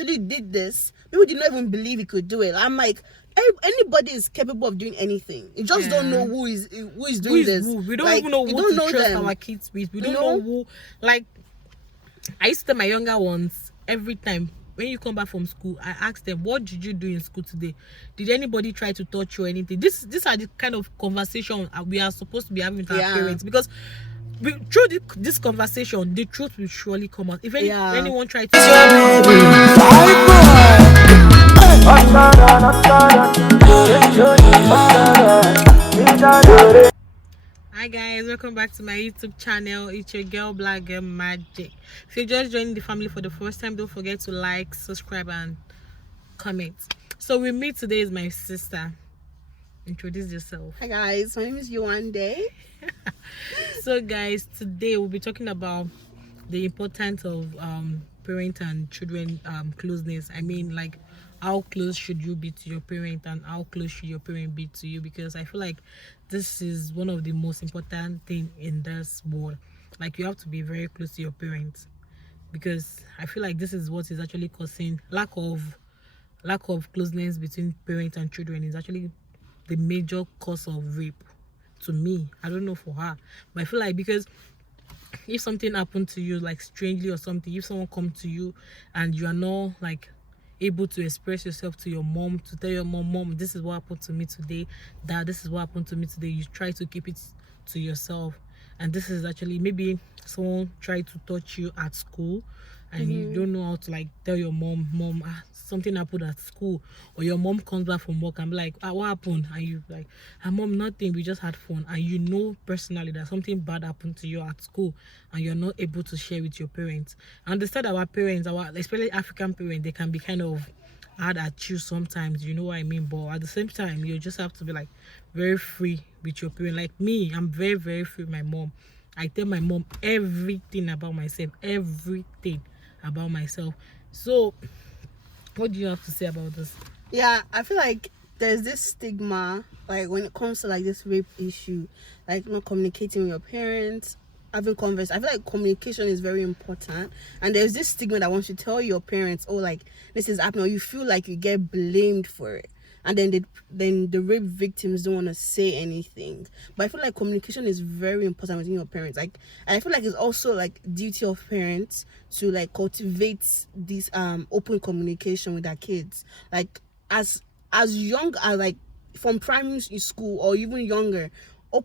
actually did this, people did not even believe he could do it. I'm like, anybody is capable of doing anything. You just don't know who is doing this. We don't even know who to trust our kids with. We don't know who. Like, I used to tell my younger ones every time, when you come back from school, I ask them, what did you do in school today? Did anybody try to touch you or anything? These are the kind of conversation we are supposed to be having with our parents, because through this conversation, the truth will surely come out. If anyone tries to... Hi guys, welcome back to my YouTube channel. It's your girl Blackgirl Magic. If you're just joining the family for the first time, don't forget to like, subscribe and comment. So with me today is my sister. Introduce yourself. Hi guys, my name is Yewande. So guys, today we'll be talking about the importance of parent and children closeness. I mean, like, how close should you be to your parent and how close should your parent be to you? Because I feel like this is one of the most important thing in this world. Like, you have to be very close to your parents, because I feel like this is what is actually causing lack of closeness between parents and children. Is actually the major cause of rape to me. I don't know for her, but I feel like, because if something happened to you, like strangely or something, if someone come to you and you are not like able to express yourself to your mom, to tell your mom, this is what happened to me today, dad, this is what happened to me today, you try to keep it to yourself. And this is actually, maybe someone tried to touch you at school and you don't know how to like tell your mom, something happened at school, or your mom comes back from work and be like, what happened? And you like, mom, nothing, we just had fun. And you know personally that something bad happened to you at school and you're not able to share with your parents. I understand our parents, especially African parents, they can be kind of hard at you sometimes, you know what I mean? But at the same time, you just have to be like very free with your parent. Like me, I'm very, very free with my mom. I tell my mom everything about myself, So what do you have to say about this? Yeah, I feel like there's this stigma, like when it comes to like this rape issue, like not communicating with your parents, having converse. I feel like communication is very important, and there's this stigma that once you tell your parents, oh, like this is happening, or you feel like you get blamed for it, and then the rape victims don't want to say anything. But I feel like communication is very important within your parents. Like, and I feel like it's also like duty of parents to like cultivate this open communication with their kids, like as young as like from primary school or even younger.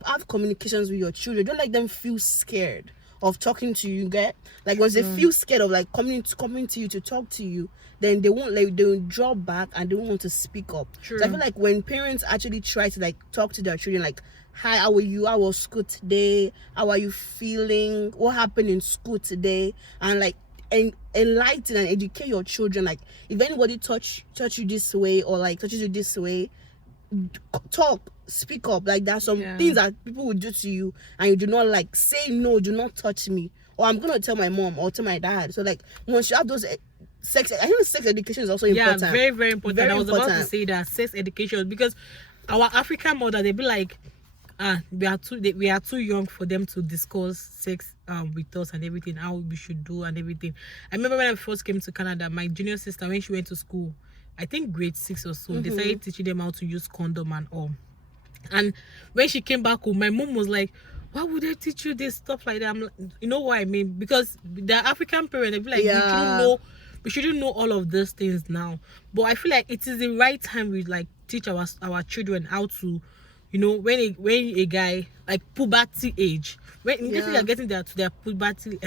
Have communications with your children. Don't let them feel scared of talking to you. Get like, once they feel scared of like coming to you to talk to you, then they won't, like, they will draw back and they won't want to speak up. So I feel like when parents actually try to like talk to their children, like, hi, how are you? How was school today? How are you feeling? What happened in school today? And like enlighten and educate your children. Like, if anybody touch you this way or like touches you this way, speak up. Like, there's some things that people will do to you and you do not like. Say no, do not touch me, or I'm gonna tell my mom or tell my dad. So like, once you have those I think sex education is also important. Yeah, very, very important. I was about to say that, sex education, because our African mother, they be like, we are too young for them to discuss sex with us and everything, how we should do and everything. I remember when I first came to Canada, my junior sister, when she went to school, I think grade 6 or so, they started teaching them how to use condom and all. And when she came back home, my mom was like, why would they teach you this stuff like that? I'm like, you know what I mean? Because the African parents, they be like, we shouldn't know all of these things now. But I feel like it is the right time we like teach our children how to, you know, when a guy like puberty age, when they are getting to their puberty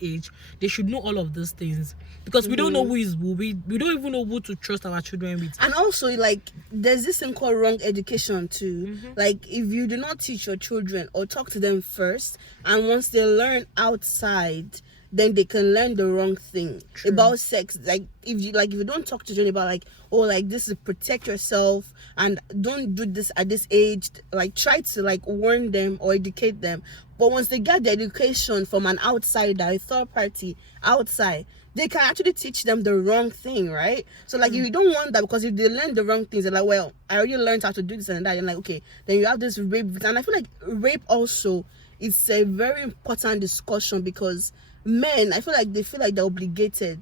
age, they should know all of those things, because we don't know who is who. We don't even know who to trust our children with. And also, like, there's this thing called wrong education too. Like, if you do not teach your children or talk to them first, and once they learn outside, then they can learn the wrong thing about sex. Like, if you don't talk to children about like, oh, like, this is protect yourself and don't do this at this age, like, try to like warn them or educate them. But once they get the education from an outsider, a third party outside, they can actually teach them the wrong thing, right? So like, you don't want that, because if they learn the wrong things, they're like, well, I already learned how to do this and that. You're like, okay, then you have this rape. And I feel like rape also is a very important discussion, because men, I feel like they feel like they're obligated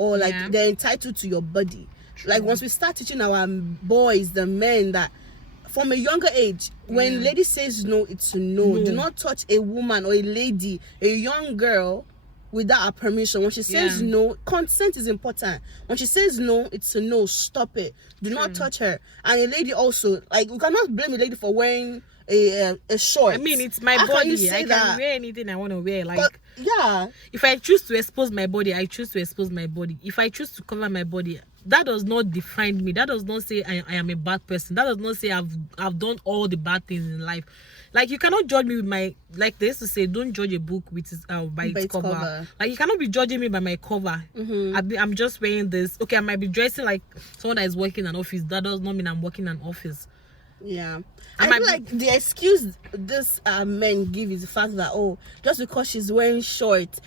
or like Yeah. they're entitled to your body. True. Like once we start teaching our boys, the men, that from a younger age, when lady says no, it's no. Do not touch a woman or a lady, a young girl, without her permission. When she says no, consent is important. When she says no, it's a no. Stop it. Do not touch her. And a lady also, like, we cannot blame a lady for wearing a short. I mean, it's my How can you body. say I can that? wear anything I want to wear. Like, But, yeah. if I choose to expose my body, I choose to expose my body. If I choose to cover my body, that does not define me. That does not say I am a bad person. That does not say I've done all the bad things in life. Like, you cannot judge me with my, like they used to say, don't judge a book with its by its cover. Like, you cannot be judging me by my cover. I'm just wearing this. Okay, I might be dressing like someone that is working in an office. That does not mean I'm working in an office. Yeah. I feel like the excuse this men give is the fact that, oh, just because she's wearing shorts,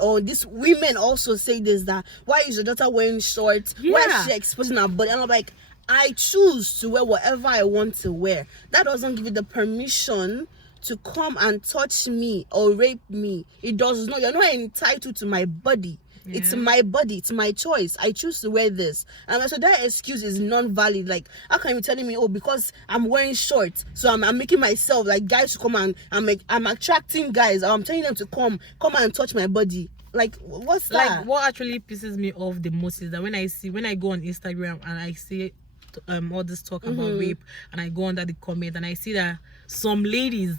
or these women also say this, that why is your daughter wearing shorts? Why is she exposing her body? And I'm like, I choose to wear whatever I want to wear. That doesn't give you the permission to come and touch me or rape me. It does not. You're not entitled to my body. It's my body. It's my choice. I choose to wear this. And so that excuse is non-valid. Like, how can you be telling me, oh, because I'm wearing shorts, so I'm making myself, like, guys to come and I'm attracting guys. I'm telling them to come and touch my body. Like, what's that? Like, what actually pisses me off the most is that when I go on Instagram and I see all this talk about rape, and I go under the comment and I see that some ladies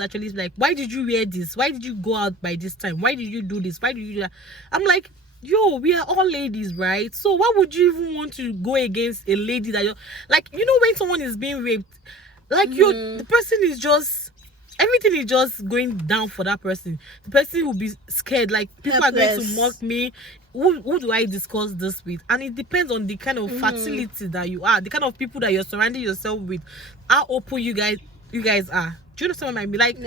actually like, why did you wear this? Why did you go out by this time? Why did you do this? Why did you do that? I'm like, yo, we are all ladies, right? So why would you even want to go against a lady that you're like, you know, when someone is being raped, like the person is just, everything is just going down for that person. The person will be scared, like, people are going to mock me. Who do I discuss this with? And it depends on the kind of facility that you are, the kind of people that you're surrounding yourself with, how open you guys are. Do you understand what I mean? Like,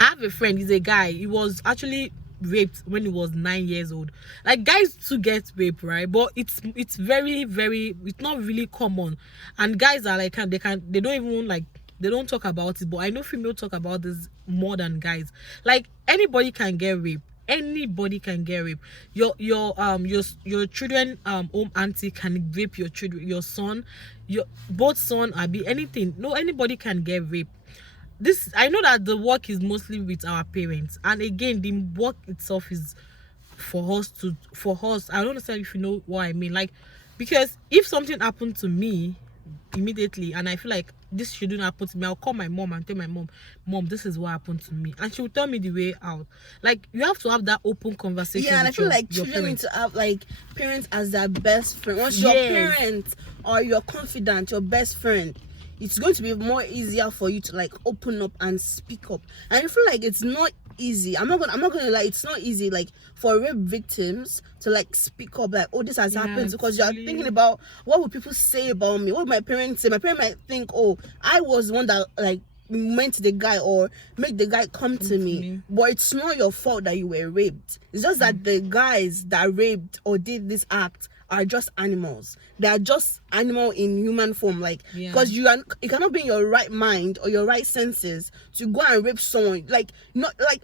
I have a friend, he's a guy, he was actually raped when he was 9 years old. Like, guys too get raped, right? But it's very, very, it's not really common. And guys are like, they don't even, like, they don't talk about it. But I know females talk about this more than guys. Like, anybody can get raped. Anybody can get raped. Your children home auntie can rape your children, your son, your both son, or be anything. No, anybody can get raped. This, I know that the work is mostly with our parents, and again, the work itself is for us. I don't understand if you know what I mean. Like, because if something happened to me immediately and I feel like this shouldn't happen to me, I'll call my mom and tell my mom, this is what happened to me, and she will tell me the way out. Like, you have to have that open conversation. And I feel like children need to have, like, parents as their best friend. Once your parent or your confidant, your best friend, it's going to be more easier for you to, like, open up and speak up. And I feel like it's not easy. I'm not gonna lie, it's not easy, like, for rape victims to, like, speak up, like, oh, this has happened, because you're thinking about, what would people say about me? What would my parents say? My parents might think, oh, I was the one that, like, meant the guy or make the guy come to me. But it's not your fault that you were raped. It's just that the guys that raped or did this act are just animals. They are just animal in human form, like, because you cannot be in your right mind or your right senses to go and rape someone, like, not like.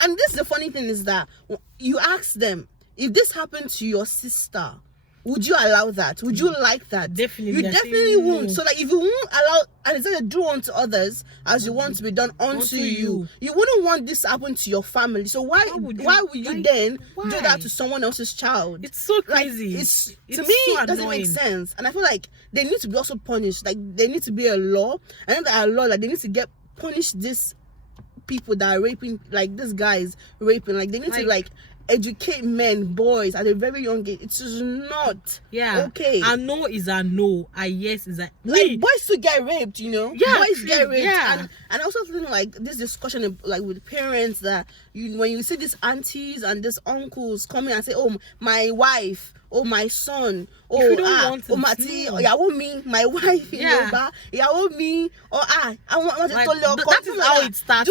And this, the funny thing is that you ask them, if this happened to your sister, would you allow that? Would you like that? Definitely. You definitely won't. So, like, if you won't allow, and it's like, do unto others as you want to be done unto you, you wouldn't want this to happen to your family. So why would you then do that to someone else's child? It's so crazy. Like, it's to me, so it doesn't make sense. And I feel like they need to be also punished. Like, there needs to be a law. I know that a law, like, they need to get punished, this people that are raping, like, these guys raping, like, they need to, like, educate men, boys at a very young age. It's just not okay. A no is a no, a yes is a, like, boys to get raped, you know. Boys get raped. And I also think, like, this discussion, like, with parents, that when you see these aunties and these uncles coming and say, oh, my wife, oh, my son, oh, Mati, oh, me, my wife, Yoruba, me, or I want to tell you, that is how it starts.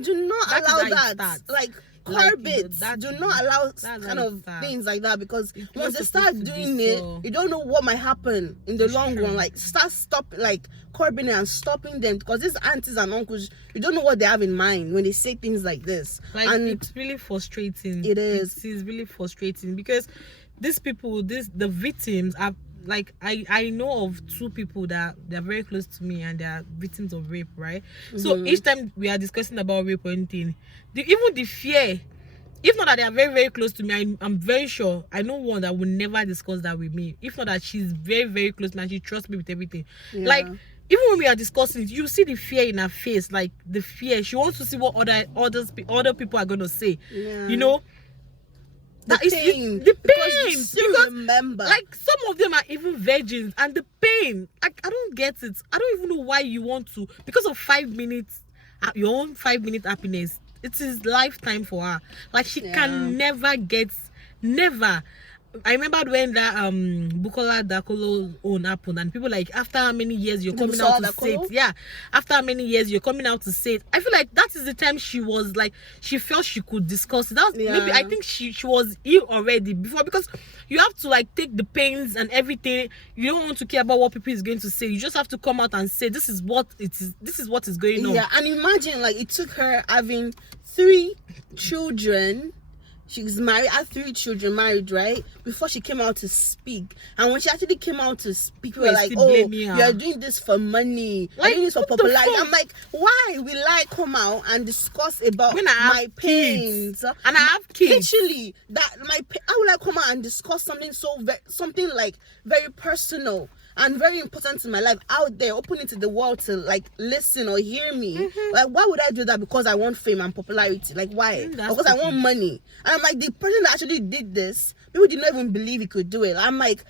Do not allow that. Like, curb like, it. Do not allow kind of things like that, because once they start doing it, you don't know what might happen in the long run. Like, stop like curbing it and stopping them, because these aunties and uncles, you don't know what they have in mind when they say things like this. Like, and it's really frustrating. It is. It is really frustrating, because these people, the victims are like, I know of 2 people that they're very close to me and they are victims of rape, right? So each time we are discussing about rape or anything, even the fear, if not that they are very, very close to me, I'm very sure I know one that will never discuss that with me. If not that she's very, very close to me and she trusts me with everything. Like, even when we are discussing it, you see the fear in her face, like the fear. She wants to see what other people are going to say, you know. The pain, because remember, like, some of them are even virgins, and the pain, like, I don't get it. I don't even know why you want to, because of 5 minutes, your own 5-minute happiness. It is lifetime for her. Like, she can never get, never. I remember when that Bukola Dakolo own happened, and people like, after how many years you're coming out to say it? After how many years you're coming out to say it? I feel like that is the time she was like, she felt she could discuss it. That was, maybe I think she was ill already before, because you have to like take the pains and everything. You don't want to care about what people is going to say. You just have to come out and say, this is what it is. This is what is going on. Yeah, and imagine, like, it took her having 3 children. She was married, had 3 children, married, right? Before she came out to speak. And when she actually came out to speak, we were like, oh, you're doing this for money. Like, you're doing this for popularity. I'm like, why will I come out and discuss about my pains? And I have kids. Literally, how will I come out and discuss something like very personal and very important in my life out there, open it to the world to like listen or hear me? Like, why would I do that? Because I want fame and popularity? Like, why? Because I want money. And I'm like, the person that actually did this, people did not even believe he could do it. I'm like,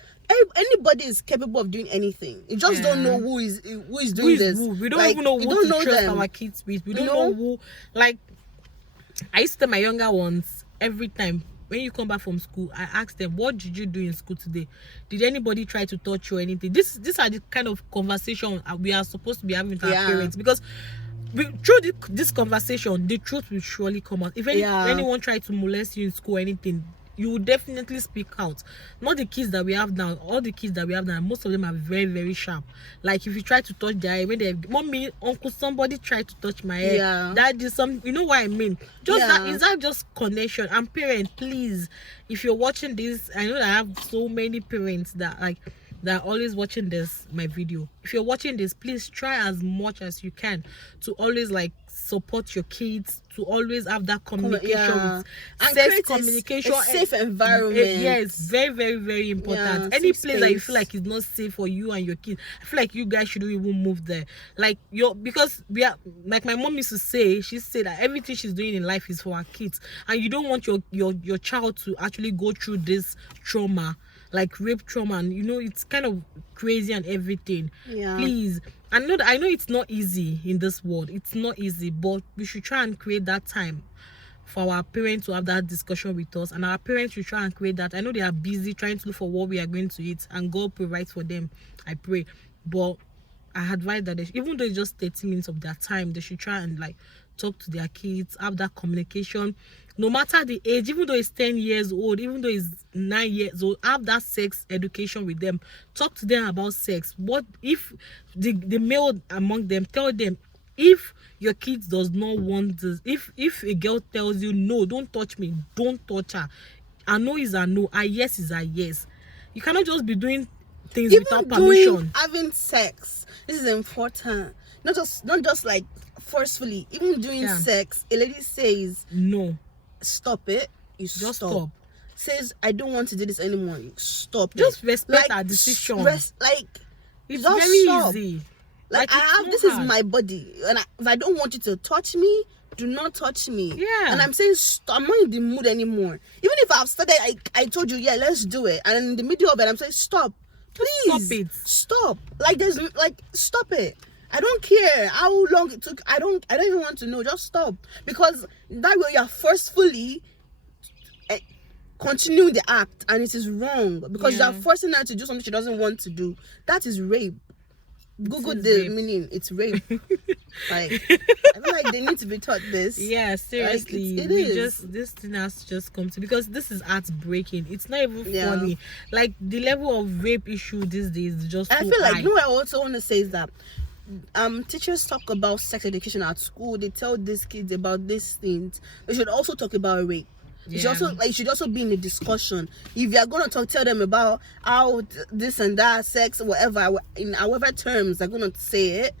anybody is capable of doing anything. You just don't know who is doing this. We don't even know who to trust our kids with. We don't know who. Like, I used to tell my younger ones every time, when you come back from school, I ask them, what did you do in school today? Did anybody try to touch you or anything? These are the kind of conversation we are supposed to be having with our parents, because through this conversation, the truth will surely come out. If anyone tried to molest you in school or anything, you will definitely speak out. Not the kids that we have now. All the kids that we have now, most of them are very, very sharp. Like, if you try to touch their hair, when they, mommy, uncle, somebody tried to touch my hair, that is some, you know what I mean? Just that, is that just connection? And parents, please, if you're watching this, I know that I have so many parents that like that are always watching my video. If you're watching this, please try as much as you can to always like support your kids, to always have that communication with and sex communication, a safe environment. Yes, very, very, very important. Any place that you feel like is not safe for you and your kids, I feel like you guys shouldn't even move there. Like, because we are, like my mom used to say, she said that everything she's doing in life is for her kids, and you don't want your child to actually go through this trauma, like rape trauma, and you know, it's kind of crazy and everything. Please, I know it's not easy in this world. It's not easy, but we should try and create that time for our parents to have that discussion with us, and our parents should try and create that. I know they are busy trying to look for what we are going to eat, and God provides for them, I pray. But I advise that even though it's just 30 minutes of their time, they should try and like talk to their kids, have that communication, no matter the age. Even though it's 10 years old, even though it's 9 years old, have that sex education with them. Talk to them about sex. What if the male among them, tell them, if your kids does not want this, if a girl tells you, no, don't touch me, don't touch her, a no is a no, a yes is a yes. You cannot just be doing things even without permission. Having sex, this is important. Not just like forcefully. Even doing sex, a lady says no, stop it. You just stop. Says, I don't want to do this anymore. You stop. Just respect our decision. Like, it's very easy. Like this is my body, and if I don't want you to touch me, do not touch me. And I'm saying stop. I'm not in the mood anymore. Even if I've started, I told you, yeah, let's do it, and in the middle of it, I'm saying stop. Please stop. Like, there's like, stop it. I don't care how long it took. I don't even want to know. Just stop, because that way you're forcefully continuing the act, and it is wrong, because you're forcing her to do something she doesn't want to do. That is rape. Google is the rape. meaning. It's rape. Like, I feel like they need to be taught this. Yeah, seriously. Like, it is. This thing has to just come to, because this is heartbreaking. It's not even Yeah. funny. Like, the level of rape issue these days is just And I so feel like, high. you know what I also want to say is that teachers talk about sex education at school. They tell these kids about these things. They should also talk about rape. It should also, like, it should also be in a discussion. If you're gonna tell them about how this and that, sex, whatever, in however terms they're gonna say it,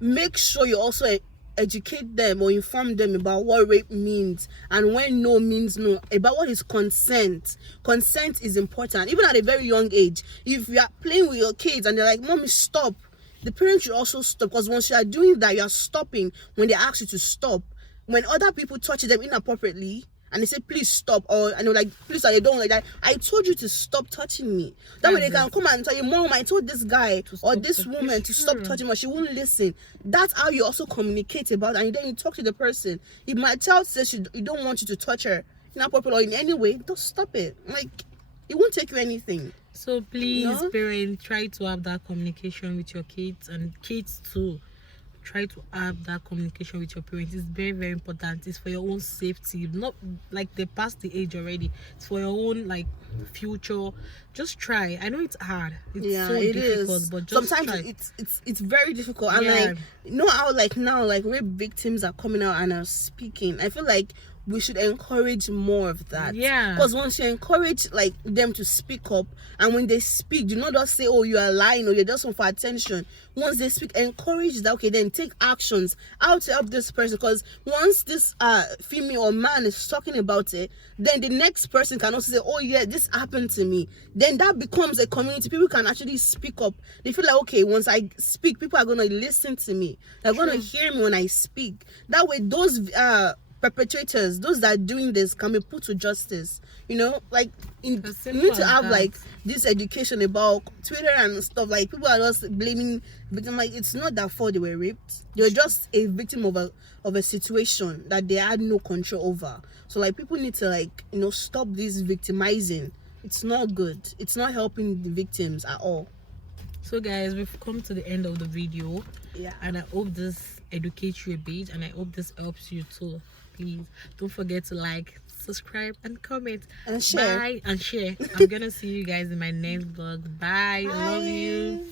make sure you also educate them or inform them about what rape means and when no means no, about what is consent. Consent is important, even at a very young age. If you are playing with your kids and they're like, "Mommy, stop," the parents should also stop, because once you are doing that, you are stopping when they ask you to stop. When other people touch them inappropriately and they say, "Please stop," or and they're like, "Please," and they don't like that, "I told you to stop touching me." That way they can come and tell you, "Mom, I told this guy or this woman to stop touching me," she won't listen. That's how you also communicate about it, and then you talk to the person. If my child says you don't want you to touch her inappropriately or in any way, don't stop it. Like, it won't take you anything. So please, No? parents, try to have that communication with your kids, and kids too. Try to have that communication with your parents. It's very, very important. It's for your own safety. Not like they're past the age already. It's for your own, like, future. Just try. I know it's hard. It's so difficult, but just sometimes try. it's very difficult. And like, you know how like now like rape victims are coming out and are speaking. I feel like we should encourage more of that. Yeah. Because once you encourage like them to speak up, and when they speak, do not just say, "Oh, you are lying," or "You're just for attention." Once they speak, encourage that. Okay, then take actions how to help this person. Because once this female or man is talking about it, then the next person can also say, "Oh yeah, this happened to me." Then that becomes a community. People can actually speak up. They feel like, okay, once I speak, people are gonna listen to me. They're gonna hear me when I speak. That way, those perpetrators, those that are doing this, can be put to justice. You know, like, you need to have like this education about Twitter and stuff. Like, people are just blaming victim. Like, it's not their fault they were raped. They were just a victim of a situation that they had no control over. So like, people need to, like, you know, stop this victimizing. It's not good. It's not helping the victims at all. So guys, we've come to the end of the video. Yeah. And I hope this educates you a bit, and I hope this helps you too. Please don't forget to like, subscribe, and comment, and share. Bye, and share. I'm gonna see you guys in my next vlog. Bye. I love you.